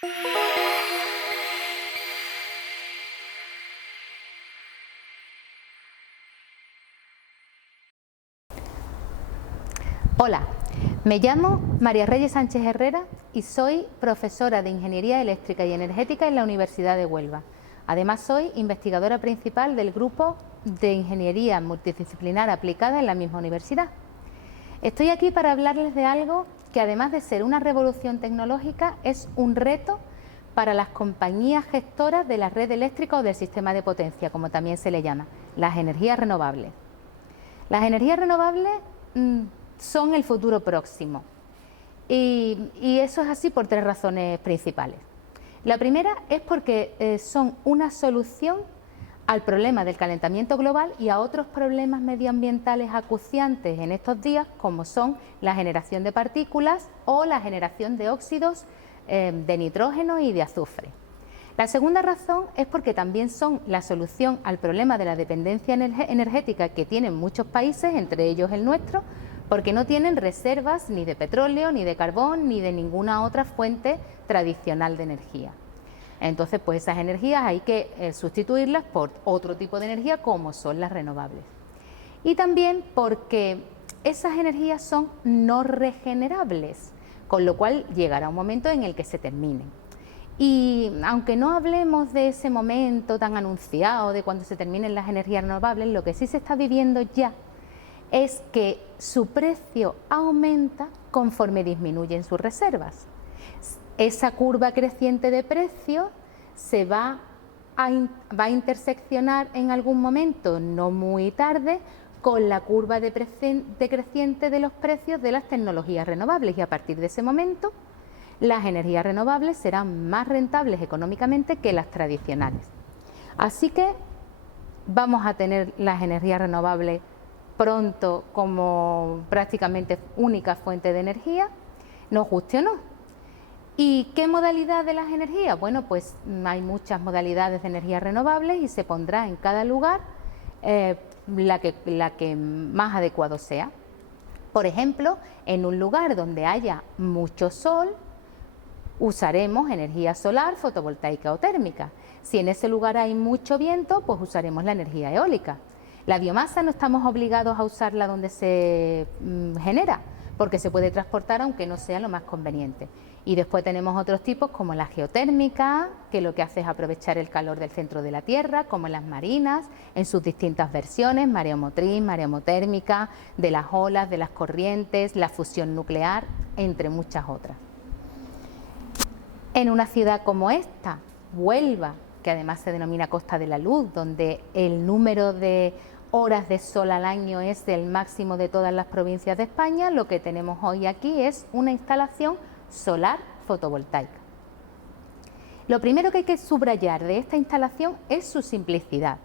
Hola, me llamo María Reyes Sánchez Herrera y soy profesora de Ingeniería Eléctrica y Energética en la Universidad de Huelva. Además, soy investigadora principal del grupo de Ingeniería Multidisciplinar Aplicada en la misma universidad. Estoy aquí para hablarles de algo que, además de ser una revolución tecnológica, es un reto para las compañías gestoras de la red eléctrica o del sistema de potencia, como también se le llama, las energías renovables. Las energías renovables son el futuro próximo y eso es así por tres razones principales. La primera es porque son una solución al problema del calentamiento global y a otros problemas medioambientales acuciantes en estos días, como son la generación de partículas o la generación de óxidos de nitrógeno y de azufre. La segunda razón es porque también son la solución al problema de la dependencia energética que tienen muchos países, entre ellos el nuestro, porque no tienen reservas ni de petróleo, ni de carbón, ni de ninguna otra fuente tradicional de energía. Entonces, pues esas energías hay que sustituirlas por otro tipo de energía, como son las renovables. Y también porque esas energías son no regenerables, con lo cual llegará un momento en el que se terminen. Y aunque no hablemos de ese momento tan anunciado de cuando se terminen las energías renovables, lo que sí se está viviendo ya es que su precio aumenta conforme disminuyen sus reservas. Esa curva creciente de precios se va a interseccionar en algún momento, no muy tarde, con la curva decreciente de los precios de las tecnologías renovables, y a partir de ese momento las energías renovables serán más rentables económicamente que las tradicionales. Así que vamos a tener las energías renovables pronto como prácticamente única fuente de energía, nos guste o no. ¿Y qué modalidad de las energías? Bueno, pues hay muchas modalidades de energías renovables y se pondrá en cada lugar la que más adecuado sea. Por ejemplo, en un lugar donde haya mucho sol, usaremos energía solar, fotovoltaica o térmica. Si en ese lugar hay mucho viento, pues usaremos la energía eólica. La biomasa no estamos obligados a usarla donde se genera, porque se puede transportar aunque no sea lo más conveniente. Y después tenemos otros tipos como la geotérmica, que lo que hace es aprovechar el calor del centro de la Tierra, como las marinas, en sus distintas versiones, mareomotriz, mareomotérmica, de las olas, de las corrientes, la fusión nuclear, entre muchas otras. En una ciudad como esta, Huelva, que además se denomina Costa de la Luz, donde el número de horas de sol al año es el máximo de todas las provincias de España, lo que tenemos hoy aquí es una instalación solar fotovoltaica. Lo primero que hay que subrayar de esta instalación es su simplicidad.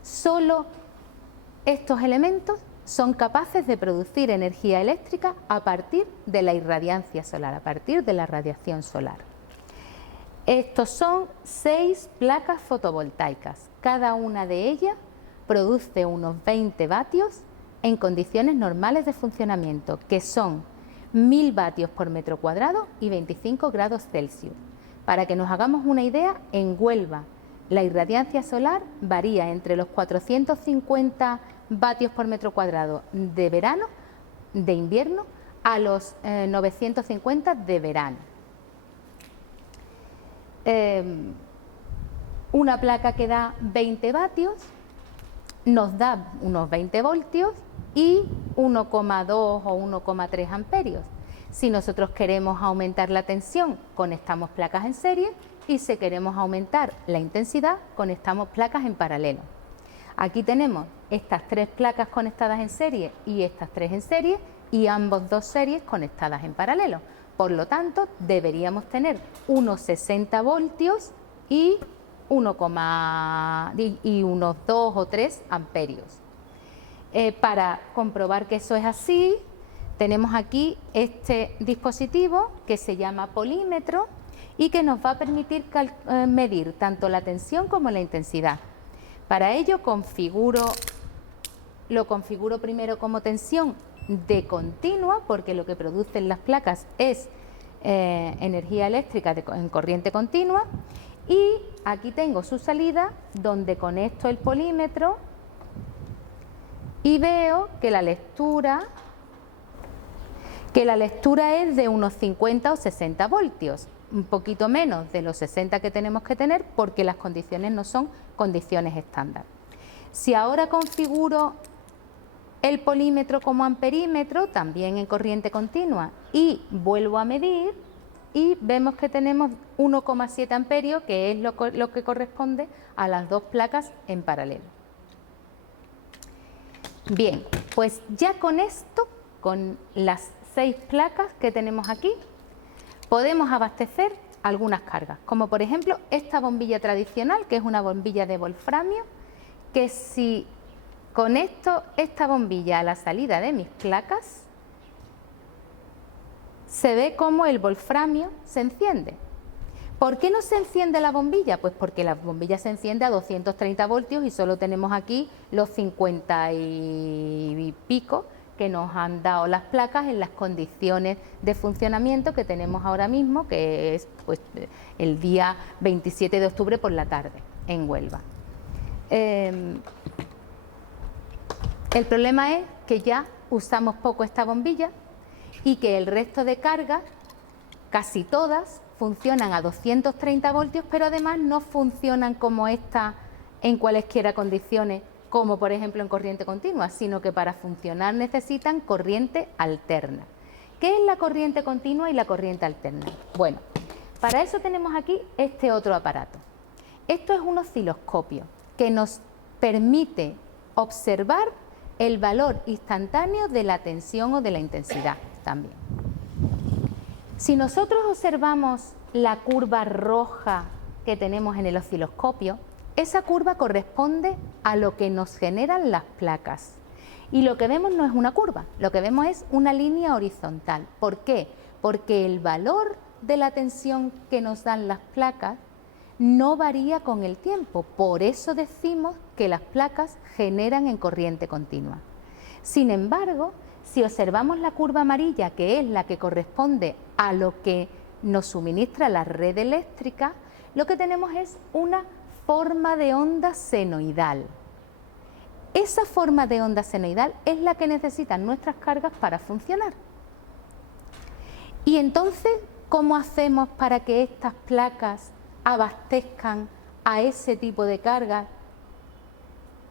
Solo estos elementos son capaces de producir energía eléctrica a partir de la irradiancia solar, a partir de la radiación solar. Estos son 6 placas fotovoltaicas, cada una de ellas produce unos 20 vatios en condiciones normales de funcionamiento, que son 1000 vatios por metro cuadrado y 25 grados Celsius. Para que nos hagamos una idea, en Huelva la irradiancia solar varía entre los 450 vatios por metro cuadrado de verano, de invierno, a los 950 de verano. Una placa que da 20 vatios nos da unos 20 voltios y 1,2 o 1,3 amperios. Si nosotros queremos aumentar la tensión, conectamos placas en serie, y si queremos aumentar la intensidad, conectamos placas en paralelo. Aquí tenemos estas 3 placas conectadas en serie y estas 3 en serie, y ambos 2 series conectadas en paralelo. Por lo tanto, deberíamos tener unos 60 voltios y unos 2 o 3 amperios. Para comprobar que eso es así, tenemos aquí este dispositivo que se llama polímetro y que nos va a permitir medir tanto la tensión como la intensidad. Para ello lo configuro primero como tensión de continua, porque lo que producen las placas es energía eléctrica en corriente continua, y aquí tengo su salida donde conecto el polímetro y veo que la lectura es de unos 50 o 60 voltios, un poquito menos de los 60 que tenemos que tener porque las condiciones no son condiciones estándar. Si ahora configuro el polímetro como amperímetro, también en corriente continua, y vuelvo a medir, y vemos que tenemos 1,7 amperios, que es lo que corresponde a las dos placas en paralelo. Bien, pues ya con esto, con las 6 placas que tenemos aquí, podemos abastecer algunas cargas, como por ejemplo esta bombilla tradicional, que es una bombilla de wolframio, que si conecto esta bombilla a la salida de mis placas, se ve como el wolframio se enciende. ¿Por qué no se enciende la bombilla? Pues porque la bombilla se enciende a 230 voltios y solo tenemos aquí los 50 y pico que nos han dado las placas en las condiciones de funcionamiento que tenemos ahora mismo, que es pues, el día 27 de octubre por la tarde en Huelva. El problema es que ya usamos poco esta bombilla y que el resto de cargas, casi todas, funcionan a 230 voltios, pero además no funcionan como esta en cualesquiera condiciones, como por ejemplo en corriente continua, sino que para funcionar necesitan corriente alterna. ¿Qué es la corriente continua y la corriente alterna? Bueno, para eso tenemos aquí este otro aparato. Esto es un osciloscopio que nos permite observar el valor instantáneo de la tensión o de la intensidad también. Si nosotros observamos la curva roja que tenemos en el osciloscopio, esa curva corresponde a lo que nos generan las placas. Y lo que vemos no es una curva, lo que vemos es una línea horizontal. ¿Por qué? Porque el valor de la tensión que nos dan las placas no varía con el tiempo, por eso decimos que las placas generan en corriente continua. Sin embargo, si observamos la curva amarilla, que es la que corresponde a lo que nos suministra la red eléctrica, lo que tenemos es una forma de onda senoidal. Esa forma de onda senoidal es la que necesitan nuestras cargas para funcionar. Y entonces, ¿cómo hacemos para que estas placas abastezcan a ese tipo de cargas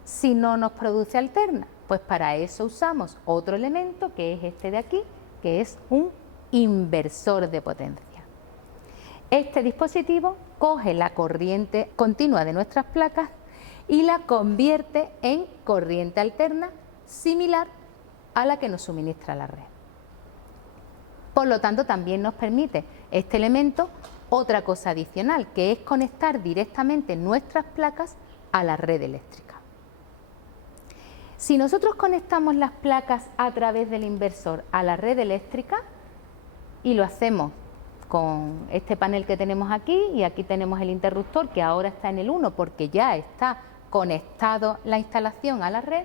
si no nos produce alterna? Pues para eso usamos otro elemento, que es este de aquí, que es un inversor de potencia. Este dispositivo coge la corriente continua de nuestras placas y la convierte en corriente alterna similar a la que nos suministra la red. Por lo tanto, también nos permite este elemento otra cosa adicional, que es conectar directamente nuestras placas a la red eléctrica. Si nosotros conectamos las placas a través del inversor a la red eléctrica, y lo hacemos con este panel que tenemos aquí, y aquí tenemos el interruptor que ahora está en el 1 porque ya está conectado la instalación a la red,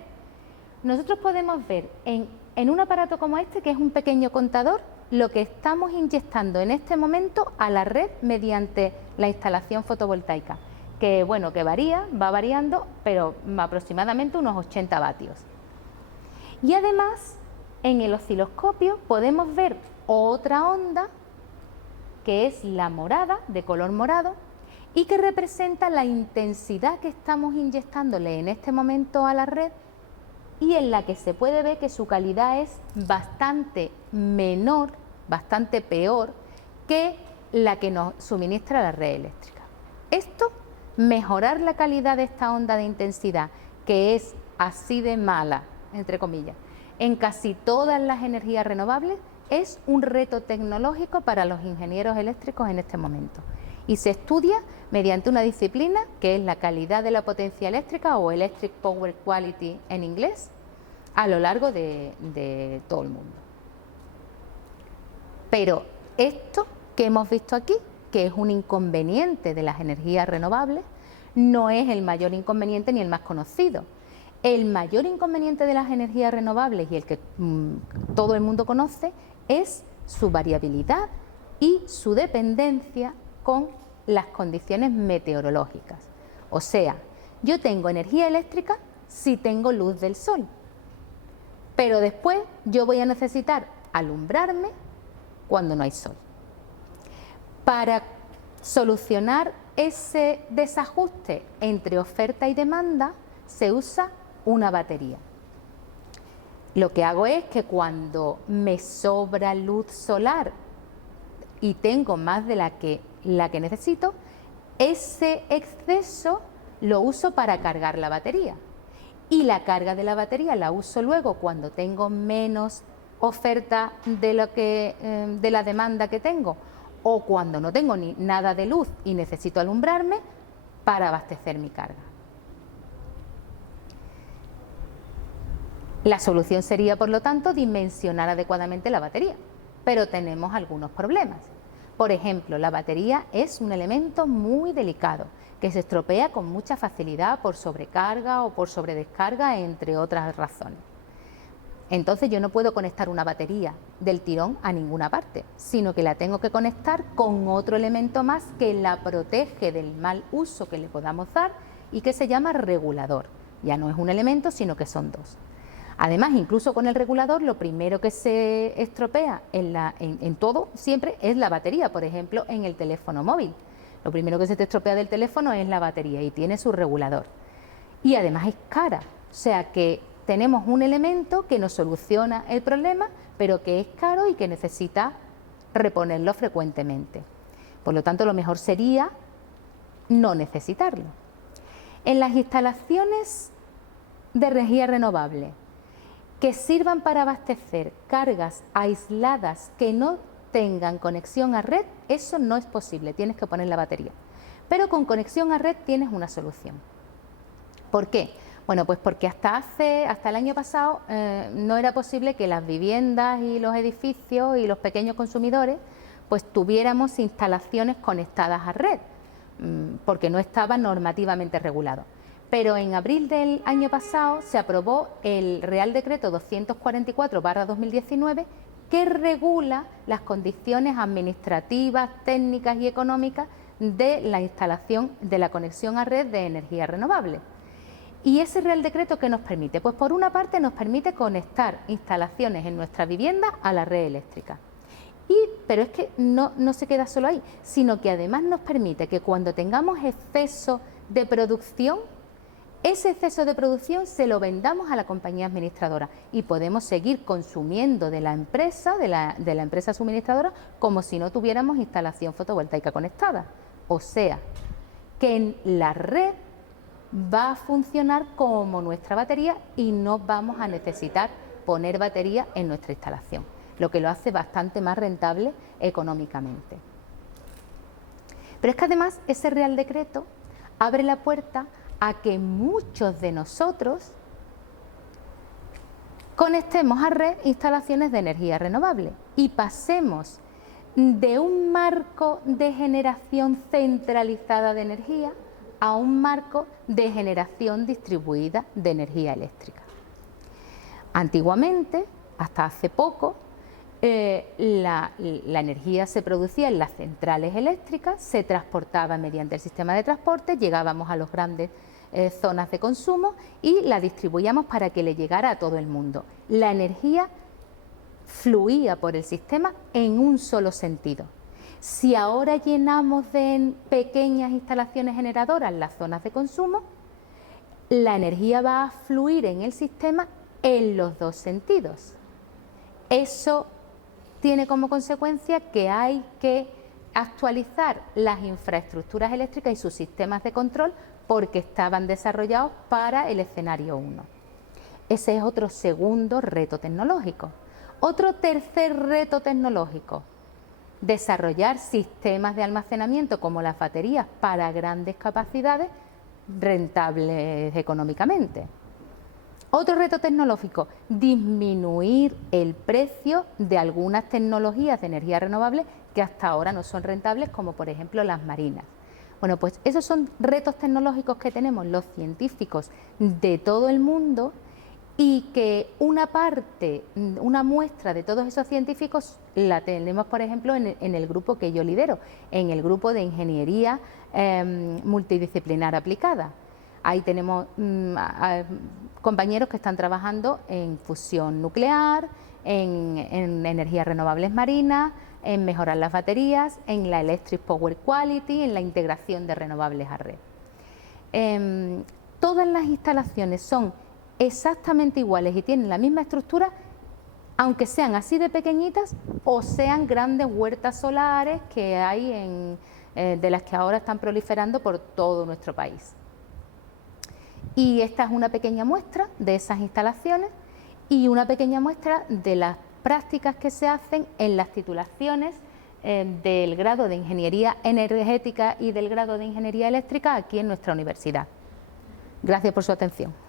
nosotros podemos ver en un aparato como este, que es un pequeño contador, lo que estamos inyectando en este momento a la red mediante la instalación fotovoltaica, que bueno, que va variando, pero aproximadamente unos 80 vatios. Y además, en el osciloscopio podemos ver otra onda, que es la morada, de color morado, y que representa la intensidad que estamos inyectándole en este momento a la red, y en la que se puede ver que su calidad es bastante menor, bastante peor que la que nos suministra la red eléctrica. Esto, mejorar la calidad de esta onda de intensidad, que es así de mala, entre comillas, en casi todas las energías renovables, es un reto tecnológico para los ingenieros eléctricos en este momento. Y se estudia mediante una disciplina que es la calidad de la potencia eléctrica, o Electric Power Quality en inglés, a lo largo de todo el mundo. Pero esto que hemos visto aquí, que es un inconveniente de las energías renovables, no es el mayor inconveniente ni el más conocido. El mayor inconveniente de las energías renovables, y el que todo el mundo conoce, es su variabilidad y su dependencia con las condiciones meteorológicas. O sea, yo tengo energía eléctrica si tengo luz del sol, pero después yo voy a necesitar alumbrarme cuando no hay sol. Para solucionar ese desajuste entre oferta y demanda se usa una batería. Lo que hago es que cuando me sobra luz solar y tengo más de la que necesito, ese exceso lo uso para cargar la batería. Y la carga de la batería la uso luego cuando tengo menos oferta de la demanda que tengo, o cuando no tengo ni nada de luz y necesito alumbrarme para abastecer mi carga. La solución sería, por lo tanto, dimensionar adecuadamente la batería, pero tenemos algunos problemas. Por ejemplo, la batería es un elemento muy delicado que se estropea con mucha facilidad por sobrecarga o por sobredescarga, entre otras razones. Entonces yo no puedo conectar una batería del tirón a ninguna parte, sino que la tengo que conectar con otro elemento más que la protege del mal uso que le podamos dar y que se llama regulador. Ya no es un elemento, sino que son dos. Además, incluso con el regulador, lo primero que se estropea en todo siempre es la batería. Por ejemplo, en el teléfono móvil, lo primero que se te estropea del teléfono es la batería y tiene su regulador. Y además es cara, o sea que tenemos un elemento que nos soluciona el problema, pero que es caro y que necesita reponerlo frecuentemente. Por lo tanto, lo mejor sería no necesitarlo. En las instalaciones de energía renovable que sirvan para abastecer cargas aisladas que no tengan conexión a red, eso no es posible, tienes que poner la batería. Pero con conexión a red tienes una solución. ¿Por qué? Bueno, pues porque hasta el año pasado no era posible que las viviendas y los edificios y los pequeños consumidores pues tuviéramos instalaciones conectadas a red, porque no estaba normativamente regulado. Pero en abril del año pasado se aprobó el Real Decreto 244/2019 que regula las condiciones administrativas, técnicas y económicas de la instalación de la conexión a red de energía renovable. ¿Y ese Real Decreto qué nos permite? Pues por una parte nos permite conectar instalaciones en nuestra vivienda a la red eléctrica. Pero es que no se queda solo ahí, sino que además nos permite que cuando tengamos exceso de producción, ese exceso de producción se lo vendamos a la compañía administradora y podemos seguir consumiendo de la empresa, de la empresa suministradora, como si no tuviéramos instalación fotovoltaica conectada. O sea, que en la red va a funcionar como nuestra batería y no vamos a necesitar poner batería en nuestra instalación, lo que lo hace bastante más rentable económicamente. Pero es que además ese Real Decreto abre la puerta a que muchos de nosotros conectemos a red instalaciones de energía renovable y pasemos de un marco de generación centralizada de energía a un marco de generación distribuida de energía eléctrica. Antiguamente, hasta hace poco, la energía se producía en las centrales eléctricas, se transportaba mediante el sistema de transporte, llegábamos a las grandes zonas de consumo y la distribuíamos para que le llegara a todo el mundo. La energía fluía por el sistema en un solo sentido. Si ahora llenamos de pequeñas instalaciones generadoras las zonas de consumo, la energía va a fluir en el sistema en los dos sentidos. Eso tiene como consecuencia que hay que actualizar las infraestructuras eléctricas y sus sistemas de control porque estaban desarrollados para el escenario 1. Ese es otro segundo reto tecnológico. Otro tercer reto tecnológico: desarrollar sistemas de almacenamiento como las baterías para grandes capacidades rentables económicamente. Otro reto tecnológico: disminuir el precio de algunas tecnologías de energía renovable que hasta ahora no son rentables, como por ejemplo las marinas. Bueno, pues esos son retos tecnológicos que tenemos los científicos de todo el mundo y que una parte, una muestra de todos esos científicos la tenemos, por ejemplo, en el grupo que yo lidero, en el grupo de ingeniería multidisciplinar aplicada. Ahí tenemos compañeros que están trabajando en fusión nuclear, en energías renovables marinas, en mejorar las baterías, en la Electric Power Quality, en la integración de renovables a red. Todas las instalaciones son exactamente iguales y tienen la misma estructura, aunque sean así de pequeñitas o sean grandes huertas solares que hay de las que ahora están proliferando por todo nuestro país. Y esta es una pequeña muestra de esas instalaciones y una pequeña muestra de las prácticas que se hacen en las titulaciones del grado de Ingeniería Energética y del grado de Ingeniería Eléctrica aquí en nuestra universidad. Gracias por su atención.